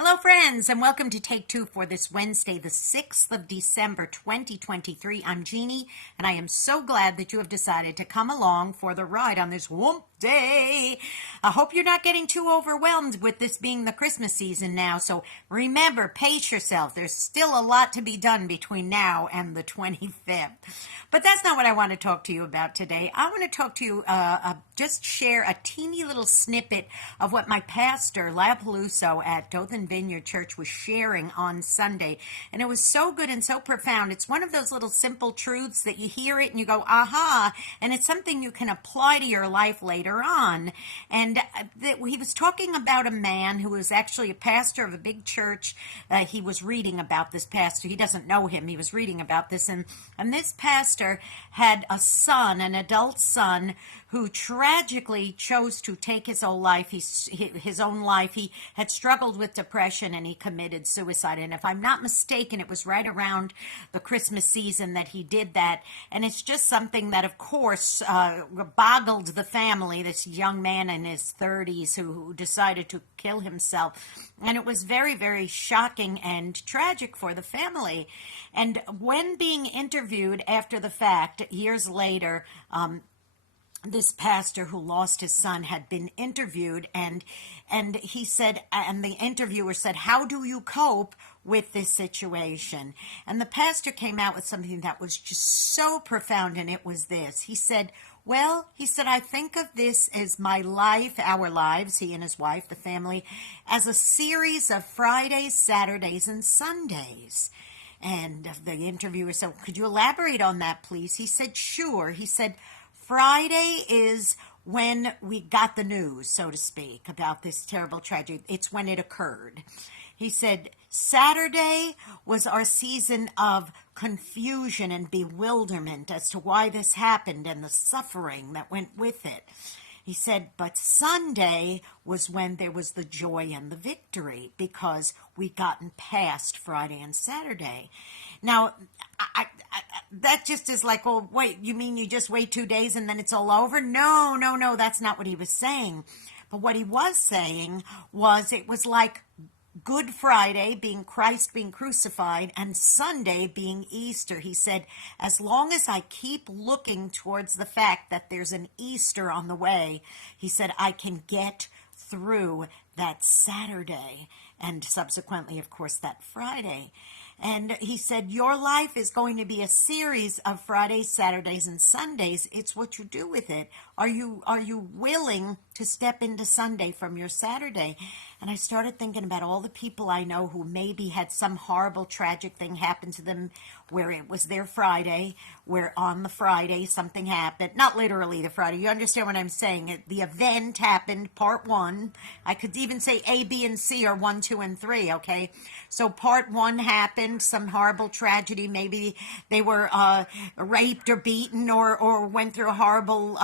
Hello, friends, and welcome to Take Two for this Wednesday, the 6th of December, 2023. I'm Jeannie, and I am so glad that you have decided to come along for the ride on this whoop day. I hope you're not getting too overwhelmed with this being the Christmas season now, so remember, pace yourself. There's still a lot to be done between now and the 25th. But that's not what I want to talk to you about today. I want to talk to you, just share a teeny little snippet of what my pastor, La Peluso at Dothan Vineyard Church, was sharing on Sunday. And it was so good and so profound. It's one of those little simple truths that you hear it and you go, aha, and it's something you can apply to your life later on. And he was talking about a man who was actually a pastor of a big church. He was reading about this pastor. He doesn't know him. He was reading about this. And this pastor had a son, an adult son, who tragically chose to take his own life. His own life. He had struggled with depression and he committed suicide. And if I'm not mistaken, it was right around the Christmas season that he did that. And it's just something that, of course, boggled the family. This young man in his 30s who decided to kill himself. And it was very, very shocking and tragic for the family. And when being interviewed after the fact, years later, this pastor who lost his son had been interviewed, and he said, and the interviewer said, how do you cope with this situation? And the pastor came out with something that was just so profound, and it was this. He said, I think of this as my life, our lives, he and his wife, the family, as a series of Fridays, Saturdays, and Sundays. And the interviewer said, could you elaborate on that, please? He said, sure. He said, Friday is when we got the news, so to speak, about this terrible tragedy. It's when it occurred. He said, Saturday was our season of confusion and bewilderment as to why this happened and the suffering that went with it. He said, but Sunday was when there was the joy and the victory because we gotten past Friday and Saturday. Now, that just is like, oh, wait, you mean you just wait 2 days and then it's all over? No, that's not what he was saying. But what he was saying was it was like Good Friday being Christ being crucified and Sunday being Easter. He said, as long as I keep looking towards the fact that there's an Easter on the way, he said, I can get through that Saturday and subsequently, of course, that Friday. And he said, your life is going to be a series of Fridays, Saturdays, and Sundays. It's what you do with it. Are you willing to step into Sunday from your Saturday? And I started thinking about all the people I know who maybe had some horrible, tragic thing happen to them where it was their Friday, where on the Friday something happened. Not literally the Friday. You understand what I'm saying? The event happened, part one. I could even say A, B, and C are 1, 2, and 3, okay? So part one happened, some horrible tragedy. Maybe they were raped or beaten or went through a horrible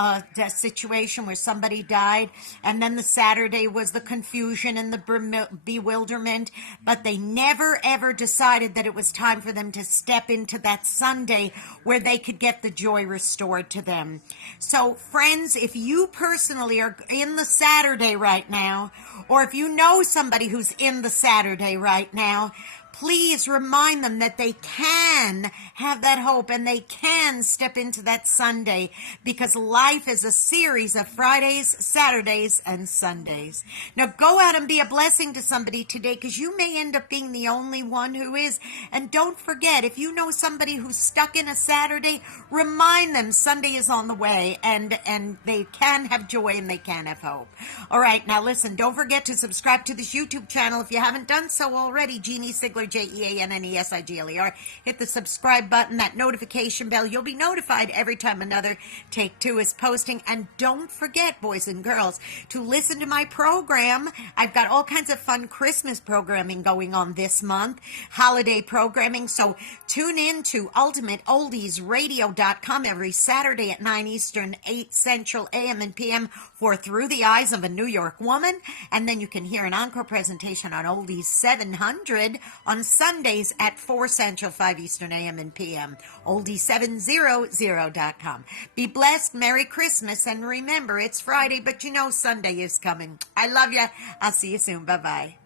situation where somebody died. And then the Saturday was the confusion and the bewilderment. But they never, ever decided that it was time for them to step into that Sunday where they could get the joy restored to them. So, friends, if you personally are in the Saturday right now, or if you know somebody who's in the Saturday right now, please remind them that they can have that hope and they can step into that Sunday because life is a series of Fridays, Saturdays, and Sundays. Now go out and be a blessing to somebody today because you may end up being the only one who is. And don't forget, if you know somebody who's stuck in a Saturday, remind them Sunday is on the way and they can have joy and they can have hope. All right, now listen, don't forget to subscribe to this YouTube channel if you haven't done so already. Jeannie Sigler, Jeannesigler. Hit the subscribe button, that notification bell. You'll be notified every time another Take Two is posting. And don't forget, boys and girls, to listen to my program. I've got all kinds of fun Christmas programming going on this month, holiday programming. So tune in to UltimateOldiesRadio.com every Saturday at 9 Eastern, 8 Central AM and PM for Through the Eyes of a New York Woman. And then you can hear an encore presentation on Oldies 700 on Sundays at 4 Central, 5 Eastern AM and PM. Oldie700.com. Be blessed. Merry Christmas. And remember, it's Friday, but you know Sunday is coming. I love you. I'll see you soon. Bye-bye.